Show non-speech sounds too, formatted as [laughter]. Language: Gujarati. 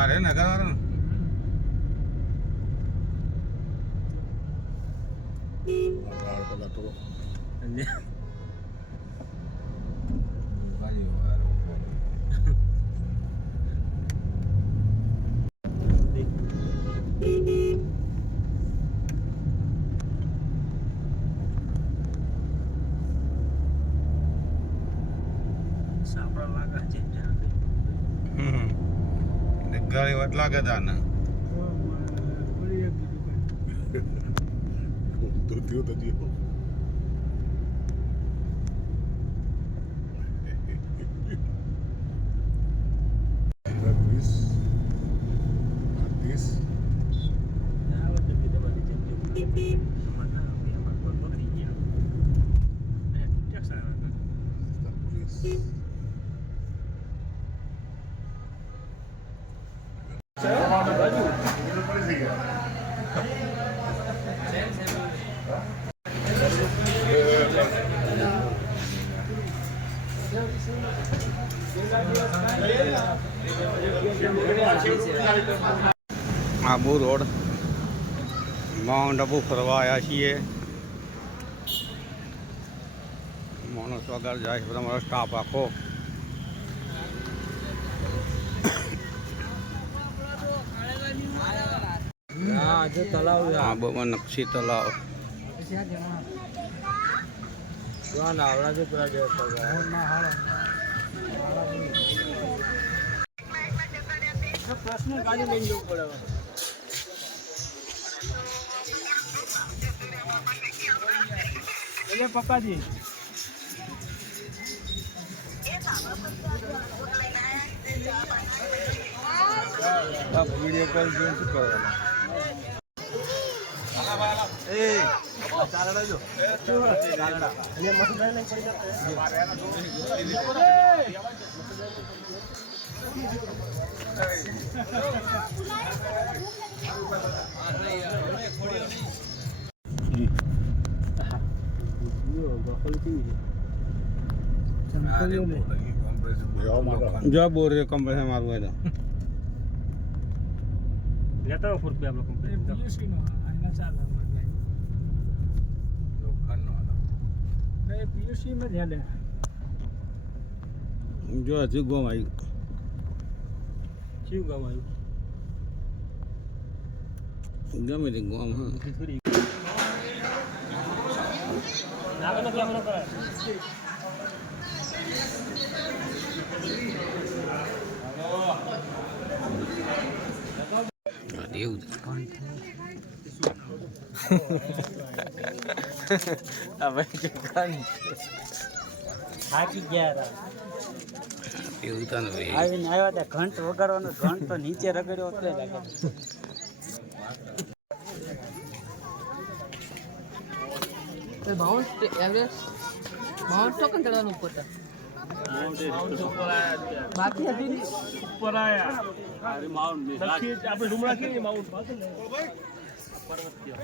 આ રે નગર વાળો ને દાળ પેલા તો બાજુ વાળો. સાપડા લાગે છે હમ. ને ગાડી વાત લાગે તાને તો થયો તો થયો વીસ આબુ રોડ. માઉન્ટ આબુ ફરવા આવ્યા છીએ. માણસ વગર જાય છે, બધા સ્ટાફ આખો. આબુમાં નકશી તલાવ નાવડા પ્રશ્ન ગાડી લઈને જવું પડે. એટલે પપ્પાજી વીડિયો કોલ જોઈને શું કરવાનું જો બોર રે કમ્પ્રેસર મારું હોય તો. લેતા ફૂટ ફૂટ આપણે કમ્પ્લીટ જો હજુ ગોમ આવ્યું શું ગામ આવ્યું ગમે તે ગોમ હા. થોડી આગળ નથી કરાય એવું હવે [laughs] ઘંટ વગાડવાનો ઘંટ તો નીચે રગડ્યો એટલે લાગે. માઉન્ટ એવરેસ્ટ માઉન્ટ તો કંઈ ચડવાનું ઉપર બાકી હતી ને? ઉપર આયા. આપણે ડુમરા કે માઉન્ટ. para la opción.